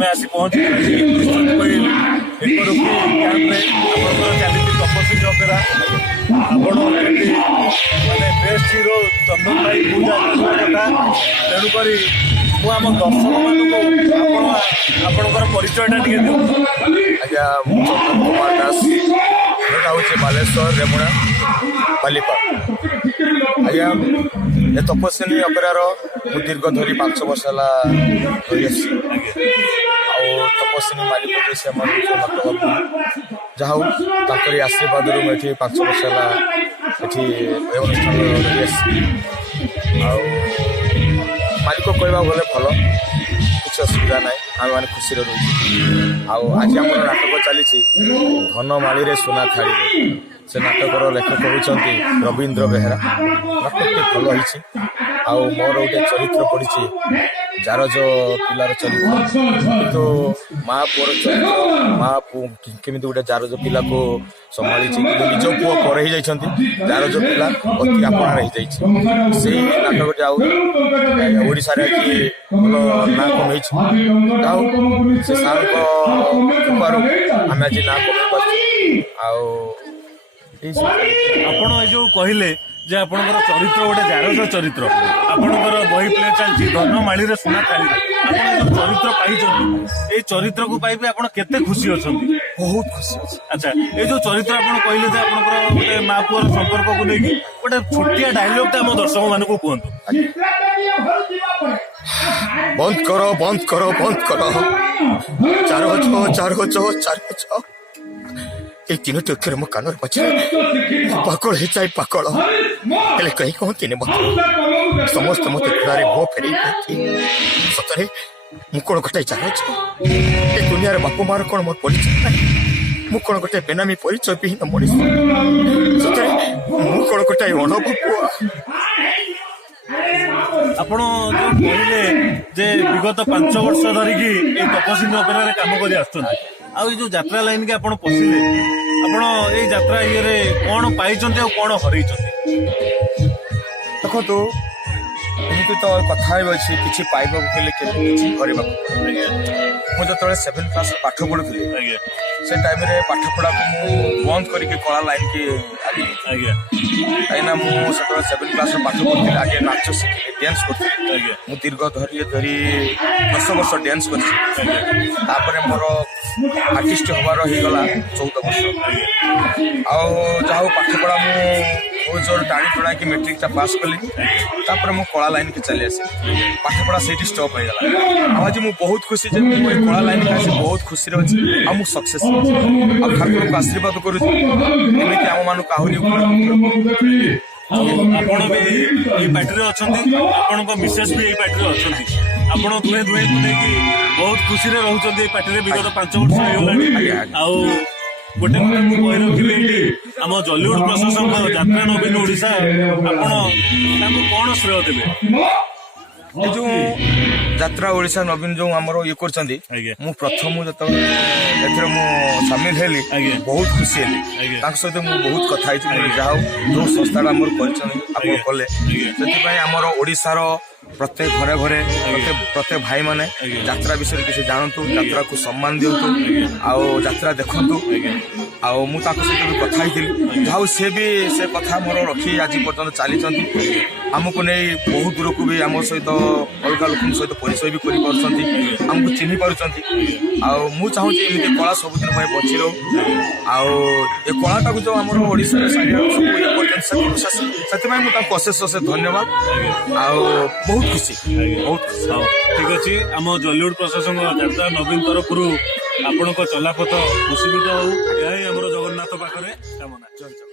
आम आसी पहुंची चली तपस्वी अपेरा आपण माने बेस्ट हीरो चंदन भाई पूजा कथा तेणुक आम दर्शक मानक परिचयटा टे दिखाँ आज्ञा चंदन कुमार दास हूँ बालेश्वर रेमुणा बालिपा आज्ञा ये तपस्विनी अपेरार मु दीर्घ धरी 5 वर्ष है तपस्विनी मालिक से जहाँ आशीर्वाद मुझे 5 वर्ष है अनुष्ठान मालिक कहवा गले भल किसी असुविधा ना आम मैंने खुशी रोज आज आम नाटक चली धनमाड़ी रे सुना थाड़ी से नाटकर लेखक होती रवींद्र बेहेरा नाटक भल होती मोर गोटे चरित्र पड़ी जार जो पिलार चरित्र तो माँ पुअर चरित्र माँ केमी गोटे जार जो पिला को संभाली निज पुओ पर ही जाइछंती जार जो पिला अति आपणार रही जाइछ से नाटक ओडिशा रे कि भल ना कमई से सार को कृपार आम आज ना कमई आपण जो कहले जे आपणकर चरित्र गोटे जारज चरित्र आपणकर बही प्ले चलती धनमाड़ी रे सुना थाली आप चरित्र पाई ये चरित्र को पाइबे आप केते खुशी अच्छा बहुत खुशी अच्छे। अच्छा ये जो चरित्र आप कहले जे आपणकर गोटे माँ पुअर संपर्क को लेकिन गोटे छोटिया डायलॉग आम दर्शक मान को कहतु बंद करो बंद करो बंद करो चार ये तीनोटी अक्षर मो कान पचे पाकड़ हो जाए पाकड़ हेले कहीं कहती समस्त मत खुलारे गो फेरी सतरे मु कौन गोटे चाह ए दुनिया बाप मार कौन मोर परिचय ना मु कौन गोटे बेनामी परिचय विहीन मनीष सतरे मु कौन गोटे अनभपुआ आपण जो कहले जे विगत 5 वर्ष धरिकी ये तपस्विनी अपेरा रे काम करी आछन आ जो यात्रा लाइन के आपण पसिले आपण ए यात्रा ये रे कोन पाइचंते आ कोन हरैचंते देखो तो एमती तो कथा अच्छी किसी पाइबा किसी करवा मुझे 7th क्लास पाठ पढ़ुली से टाइम रे पाठ पढ़ा को बंद करके कला लाइन की आगे कहीं 7th क्लास पाठ पढ़ी आगे नाच शिखिली डांस करी दीर्घ धरी 10 वर्ष डांस कर मोर आर्टिस्ट हबार होगला 14 वर्ष पाठ पढ़ा बहुत जोर टाणी टणा कि मेट्रिक पास कली मु कला लाइन के चली आसी पाठ पढ़ा से स्टॉप हो गला आज मुझे बहुत खुशी जे कला लाइन के आसी बहुत खुशी अच्छी आ मु सक्सेस ठाकुर को आशीर्वाद करूँ आम मान आहरी आपण भी ये पार्टी अच्छे आपण मिसेस भी ये पार्टी अच्छे आपण दुहे दुहे को लेकिन बहुत खुशी रोचे पार्टी विगत 5 वर्ष हो गोटे कही रखिले आम जलीउड प्रशासन यात्रा नवीन ओडिशा आपण कौन श्रेय देवे ये जो यात्रा ओडिशा नवीन जो आमर ये कर प्रथम जो सामिल हेली बहुत खुशी हेली सहित मुझे बहुत कथा जहाँ जो संस्था परिचय कले से आमर ओडिशार प्रत्येक घरे घरे प्रत्येक भाई माने यात्रा विषय किसी जानतु यात्रा को सम्मान दिंतु आउ यात्रा देखु सहित भी कथा जहाँ से भी से कथा मोर रखी आज पर्यटन चली आमको नहीं बहुत दूर को भी आम सहित अलग लोक सहित परिचय भी करमको चिन्ह पार्टी आउ चाहूँगी एमती कला सबुदिन बची रो आउ ये कलाटा जो आम ओडिशा से अशेष अशेष धन्यवाद आउ बहुत खुशी ठीक अच्छे आम जलीउड प्रशासन यात्रा नवीन तरफ आपण चलापथ कुशीवित हो जगन्नाथ पाखे कामना।